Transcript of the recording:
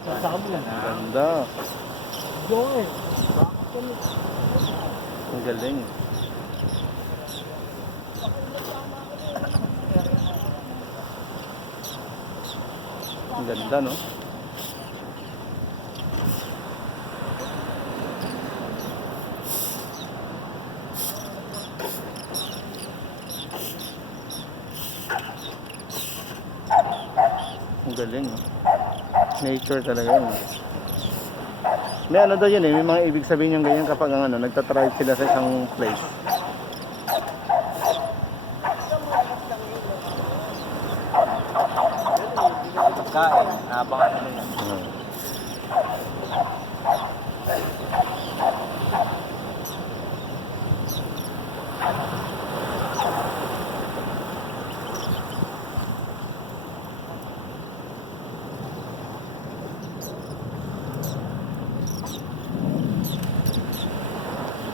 Ganda. Ang galing. Ang ganda, no? Ang galing, no? Nature talaga yun. May ano daw yun eh, may mga ibig sabihin yung ganyan kapag ano, nagtatribe sila sa isang place. Kain, abangan nila yun.